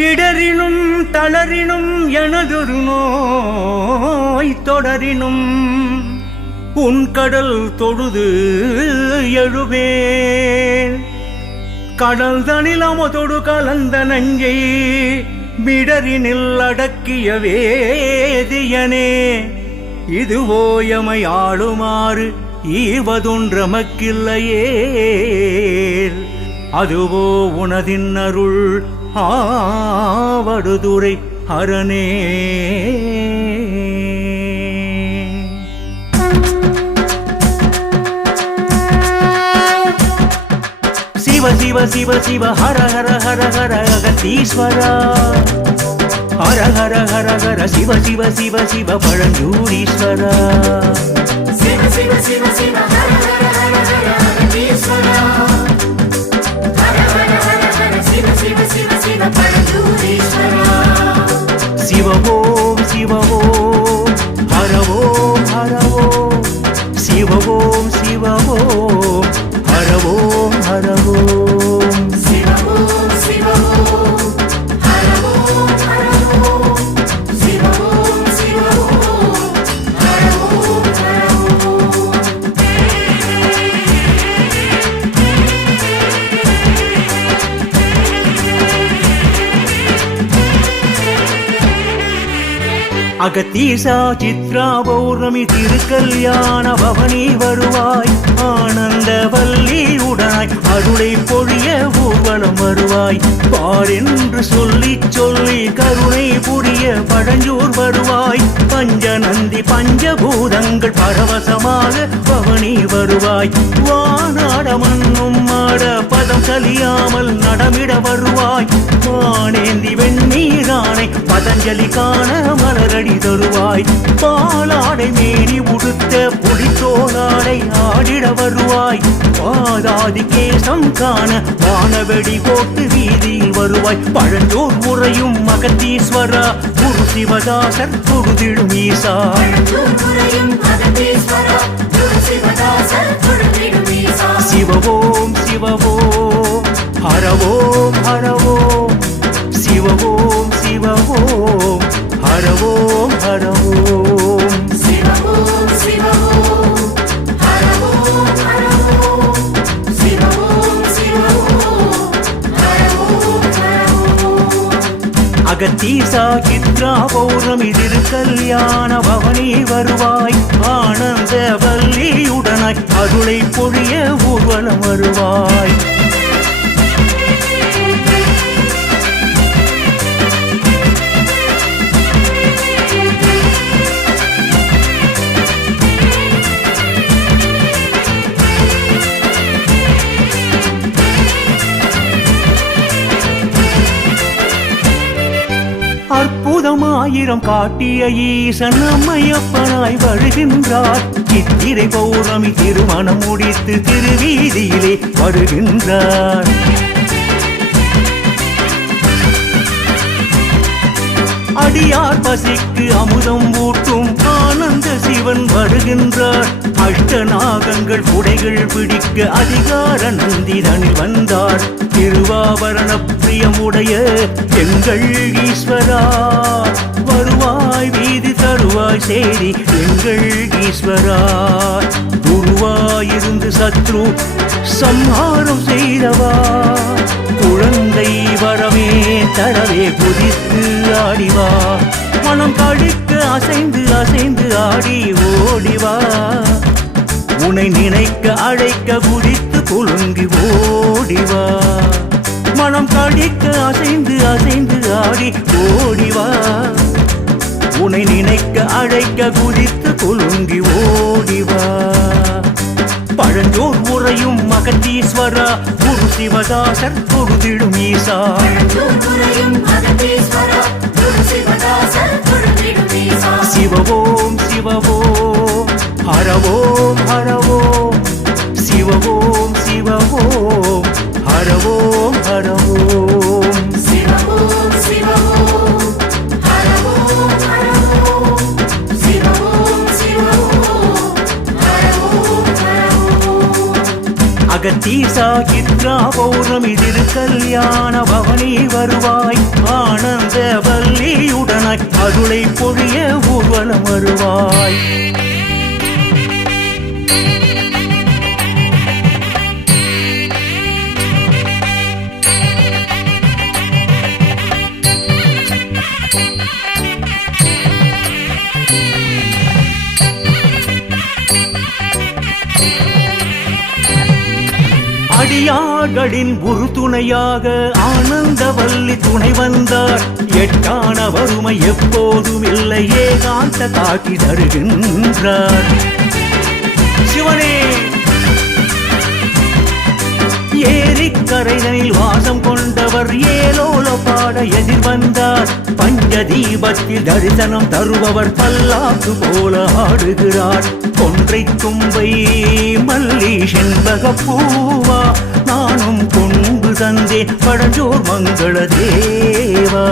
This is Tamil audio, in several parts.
இடரினும் தளரினும் எனதொரு நோய் தொடரினும் உன் கடல் தொழுது எழுவேன். கடல் தனில் அமதொடு கலந்த நஞ்சை மிடரினில் அடக்கிய வேதியனே, இதுவோ எமை ஆளுமாறு ஈவதொன்றமக்கில்லையே, அதுவோ உனதின் அருள் ஆவடுதுறை அரணே. சிவ சிவ சிவ சிவ ஹர ஹர ஹர ஹர அகத்தீஸ்வரா, ஹர ஹர ஹர ஹர சிவ சிவ சிவ சிவ பழஞ்சூரீஸ்வரா. சிவ சிவ சிவ சிவ ஹர ஹர ஹர ஹர அகத்தீஸ்வரா, ஹர ஹர ஹர ஹர சிவ சிவ சிவ சிவ பழஞ்சூரீஸ்வரா. சிவ ஓம் சிவ ஓம் ஹர ஓம் ஹர ஓம், சிவ ஓம் சிவ ஓம் ஹர ஓம் ஹர ஓம். சிவ ஓம் சிவ ஓம் ஹர ஓம் ஹர ஓம், சிவ ஓம் சிவ ஓம் ஹர ஓம் ஹர ஓம். அகத்தீசா சித்ரா பௌர்ணமி திருக்கல்யாண பவனி வருவாய், ஆனந்த வல்லியுடாய் அருளை பொழிய ஊர்வலம் வருவாய். பாரென்று சொல்லி சொல்லி கருணை புரிய பழஞ்சூர் வருவாய். பஞ்சநந்தி பஞ்சபூதங்கள் பரவசமாக பவனி வருவாய். வானாட மண்ணும் மாட பதம் கலியாமல் நடமிட வருவாய். மானேந்தி வெண்ணீரானை பதஞ்சலி காண மலரடி தருவாய். பாலாடை மேனி உடுத்த புலித்தோளாடை ஆடிட வருவாய். பாதாதி கேசம் காண வானவெடி போட்டு வீதியில் வருவாய். பழஞ்சோர் முறையும் அகத்தீஸ்வரா, குரு சிவதாசர் தொழுதிடும் ஈசா. சிவ ஓம் சிவ ஓம் ஹர ஓம் ஹர ஓம், சிவ ஓம் சிவ ஓம் ஹர ஓம் ஹர ஓம். சிவ ஓம் சிவ ஓம் ஹர ஓம் ஹர ஓம், சிவ ஓம் சிவ ஓம் ஹர ஓம் ஹர ஓம். அகத்தீசா சித்ரா பௌர்ணமி திருக்கல்யாண பவனி வருவாய். ஆனந்த வல்லியுடனாய் அருளை பொழிய ஊர்வலம் வருவாய். அற்புதமாயிரம் காட்டிய ஈசன் அம்மையப்பனாய் வருகின்றார். சித்திரை பௌர்ணமி திருமணம் முடித்து திருவீதியிலே வருகின்றார். அடியார் பசிக்கு அமுதம் ஊட்டும் ஆனந்த சிவன் வருகின்றார். அஷ்டநாகங்கள் குடைகள் பிடிக்க அதிகார நந்திதனில் வந்தார். திருவாபரண பிரியமுடைய எங்கள் ஈஸ்வரா, வருவாய் வீதி தருவாய் சேரி எங்கள் ஈஸ்வரா. குருவாயிருந்து சத்ரு சம்ஹாரம் செய்தவா, குழந்தை வரமே தரவே குதித்து ஆடிவா. மனம் கழிக்க அசைந்து அசைந்து ஆடி ஓடிவா. உன்னை நினைக்க அழைக்க குதித்து குலுங்கி ஓடிவா. மனம் கழிக்க அசைந்து அசைந்து ஆடி ஓடிவா. உன்னை நினைக்க அழைக்க குதித்து குலுங்கி ஓடிவா. பழஞ்சோர் உறையும் அகத்தீஸ்வரா, குரு சிவதாசர் தொழுதிடும் ஈசா. சிவ ஓம் சிவ ஓம் ஹர ஓம் ஹர ஓம், சிவ ஓம் சிவ ஓம் ஹர ஓம் ஹர ஓம். சிவ ஓம் சிவ ஓம் ஹர ஓம் ஹர ஓம், சிவ ஓம் சிவ ஓம் ஹர ஓம் ஹர ஓம். அகத்தீசா சித்ரா பௌர்ணமி திரு கல்யாண பவனி வருவாய் ஆனந்த வல்லியுடனாய் அருளை பொழிய ஊர்வலம் வருவாய் அடியார்களின் ஒரு துணையாக ஆனந்தவல்லி துணை வந்தார் எட்டான வறுமை எப்போதும் இல்லை ஏகாந்த காட்சி தருகின்றார் சிவனே ஏரிக்கரைதனில் வாசம் கொண்டவர் ஏலோல பாட எதிர் வந்தார் பஞ்சதீபத்தில் தரிசனம் தருபவர் பல்லாக்கு போல ஆடுகிறார் கொன்றை தும்பை மல்லி செண்பக பூவா நானும் கொண்டு தந்தேன் பழஞ்சோர் மங்கள தேவா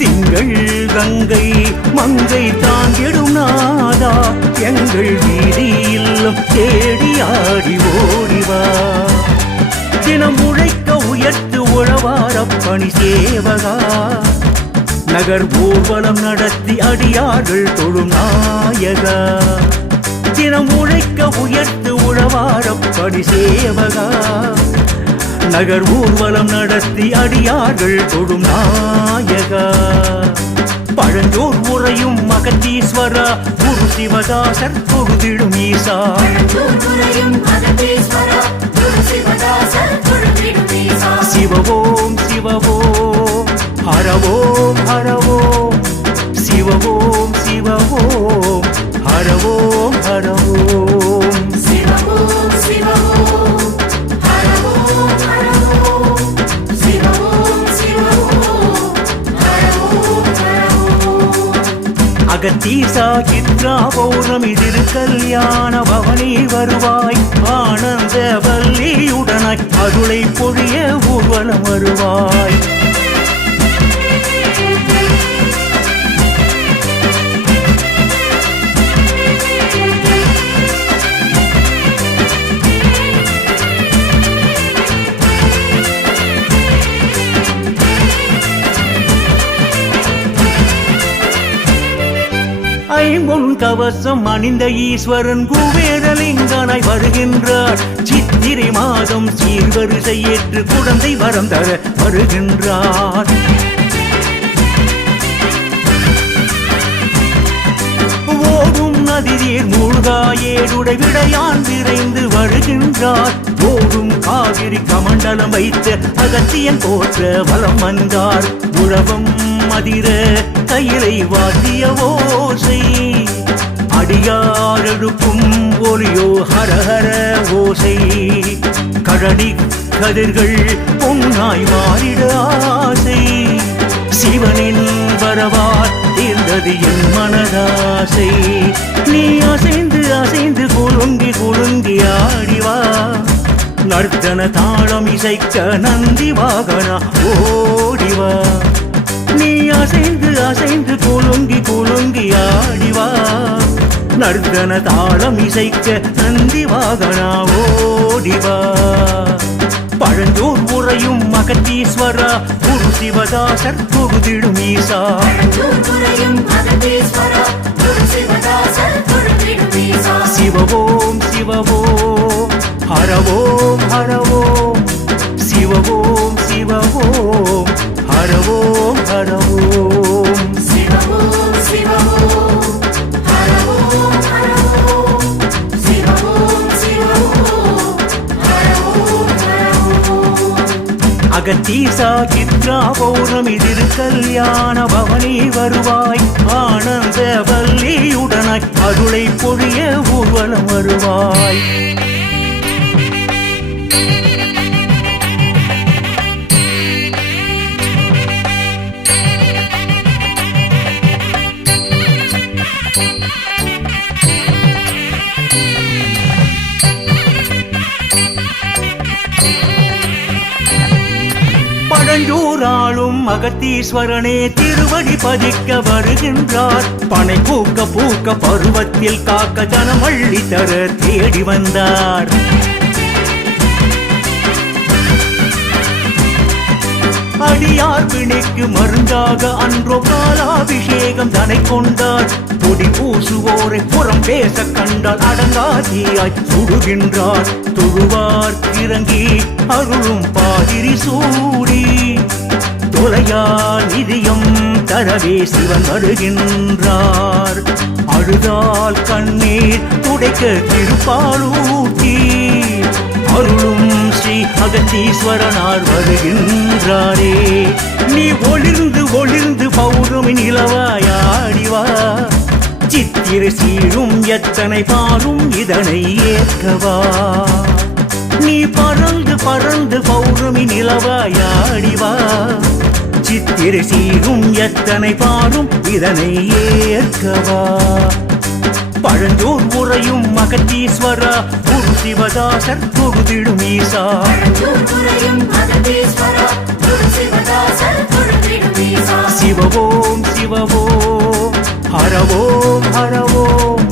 திங்கள் கங்கை மங்கை தாங்கிடும் நாதா எங்கள் வீதியிலும் தேடி ஆடி ஓடிவா தினம் உழைக்க உயர்த்து உழவார பணி சேவகா நகர் ஊர்வலம் நடத்தி அடியார்கள் தொழும் நாயகா தினம் உழைக்க உயர்த்து உழவார பணி சேவகா நகர் ஊர்வலம் நடத்தி அடியார்கள் தொழும் நாயகா பழஞ்சோர் உரையும் மகத்தீஸ்வரா குரு சிவதாசர் பொருதிடும் ஈசா சிவவோம் சிவவோம் ஹரவோம் ஹரவோம் சிவவோம் சிவவோம் ஹரவோம் ஹரவோம் சிவவோம் சிவவோம் ஹரவோம் ஹரவோம் சிவவோம் சிவவோம் ஹரவோம் ஹரவோம் அகத்தீசா சித்ரா பௌர்ணமி திரு கல்யாண பவனி வருவாய் ஆனந்த வல்லியுடனாய் அருளை பொழிய ஊர்வலம் வருவாய் ஐம்பொன் கவசம் அணிந்த ஈஸ்வரன் குபேரலிங்கனாய் வருகின்றார் சித்திரை மாதம் சீர்வரிசை ஏற்று குழந்தை வரம் தர வருகின்றார் ஓடும் நதிநீர் மூழ்கா ஏடுடை விடையான் விரைந்து வருகின்றார் ஓடும் காவிரி கமண்டலம் வைத்த அகத்தியன் போற்ற வலம் வந்தார் உழவம் மதிர கையிலை வாத்திய ஓசை அடியாரெழுப்பும் ஒலியோ ஹரஹர ஓசை கடடி கதிர்கள் பொன்னாய் மாறிட ஆசை சிவனின் வரவால் தீர்ந்தது என் மனதாசை நீ அசைந்து அசைந்து குலுங்கி குலுங்கி ஆடிவா நர்த்தன தாளம் இசைக்க நந்தி வாகனா ஓடிவா நீ அசைந்து அசைந்து குலுங்கி குலுங்கி ஆடிவா நர்த்தன தாளம் இசைக்க நந்தி வாகனா ஓடிவா பழஞ்சோர் உரையும் மகத்தீஸ்வரா குரு சிவதாசர் பொருதிடும் ஈசா சிவவோம் சிவவோம் ஹரவோம் ஹரவோம் சிவவோம் சிவவோம் ஹரவோம் ஹரவோம் சிவவோம் சிவவோம் ஹரவோம் ஹரவோம் சிவவோம் சிவவோம் ஹரவோம் ஹரவோம் அகத்தீசா சித்ரா பௌர்ணமி திரு கல்யாண பவனி வருவாய் ஆனந்த வல்லியுடனாய் அருளை பொழிய ஊர்வலம் வருவாய் பழஞ்சூராளும் அகத்தீஸ்வரனே திருவடி பதிக்க வருகின்றார் பனை பூக்க பூக்க பருவத்தில் காக்க ஜனமள்ளி தர தேடி வந்தார் அடியார் பிணிக்கு மருந்தாக அன்றோ காலாபிஷேகம் தனை கொண்டார் பொடி பூசுவோரை புறம் பேச கண்டால் அடங்காதியாய் சுடுகின்றார் தொழுவார் கிறங்கி அருளும் பாதிரி சூடி தொலையா நிதியம் தரவே சிவன் வருகின்றார் அழுதால் கண்ணீர் துடைக்க திருப்பாலூட்டி அருளும் ஸ்ரீ அகத்தீஸ்வரனார் வருகின்றாரே நீ ஒளிர்ந்து ஒளிர்ந்து பௌர்ணமி நிலவாயாடிவா சித்திரை சீரும் எத்தனை பாரும் இதனை ஏற்கவா நீ பறந்து பறந்து பௌர்ணமி நிலவாயாடிவா சித்திரை சீரும் எத்தனை பாரும் இதனை ஏற்கவா பழஞ்சோர் உரையும் அகத்தீஸ்வரா குரு சிவதாசர் தொழுதிடும் ஈசா சிவவோம் சிவவோம் ஹரவோம் ஹரவோம்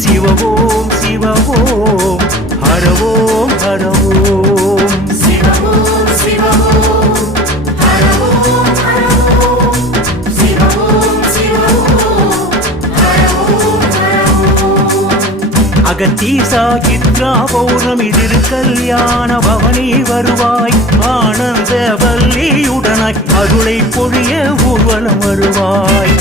சிவவோம் சிவவோம் ஹரவோம் ஹரவோம் சிவவோம் சிவவோம் ஹரவோம் ஹரவோம் சிவவோம் சிவவோம் ஹரவோம் ஹரவோம் அகத்தீசா சித்ரா பௌர்ணமி திருக்கல்யாண பவனி வருவாய் ஆனந்த வல்லியுடனாய் அருளை பொழிய ஊர்வலம் வருவாய்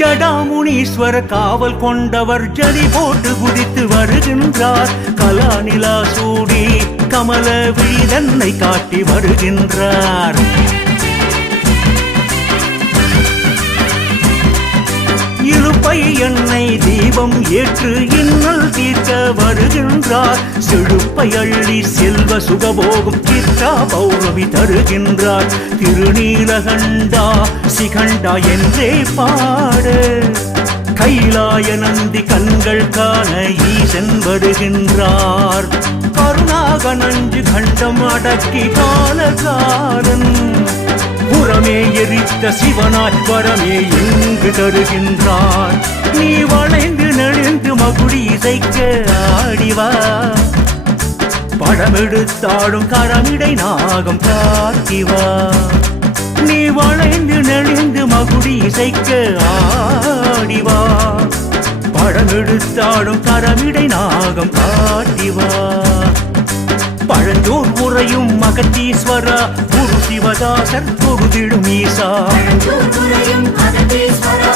ஜடாமுனீஸ்வர காவல் கொண்டவர் ஜடி போட்டு குதித்து வருகின்றார் கலாநிலா சூடி கமல விழிதன்னை காட்டி வருகின்றார் இழுப்பை எண்ணெய் தீபம் ஏற்று இன்னல் தீர்க்க வருகின்றார் செழுப்பை அள்ளி செல்வ சுகபோகும் சித்ரா பௌர்ணமி தருகின்றார் திருநீலகண்டா சிகண்டா என்றே பாடு கைலாய நந்தி கண்கள் காண ஈசன் வருகின்றார் கருணாக நஞ்சு கண்டம் அடக்கி காலகாலன் புறமே எரித்த சிவனாய் வரமே எங்கு தருகின்றார் நீ வளைந்து நெளிந்து மகுடி இசைக்க ஆடிவா படமெடுத்தாடும் கரமிடை நாகம் காத்திவா நீ வளைந்து நெளிந்து மகுடி இசைக்க ஆடிவா படமெடுத்தாடும் கரமிடை நாகம் காட்டிவா பழஞ்சோர் உரையும் அகத்தீஸ்வரா குரு சிவதாசர் தொழுதிடும் ஈசா பழஞ்சோர் உரையும் அகத்தீஸ்வரா